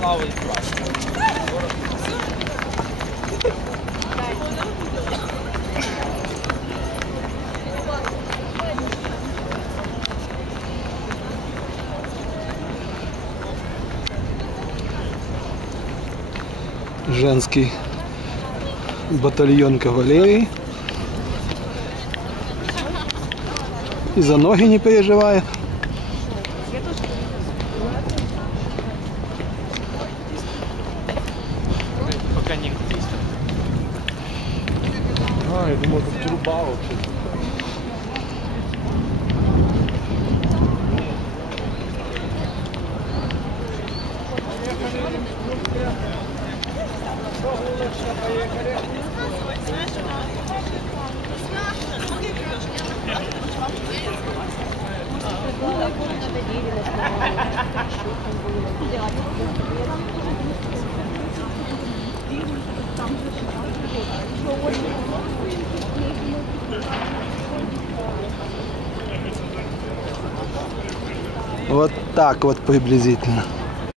Слава и Красный. Женский батальон кавалерии. И за ноги не переживает. Пока не есть. Я думал, это труба вообще. Вот так вот приблизительно.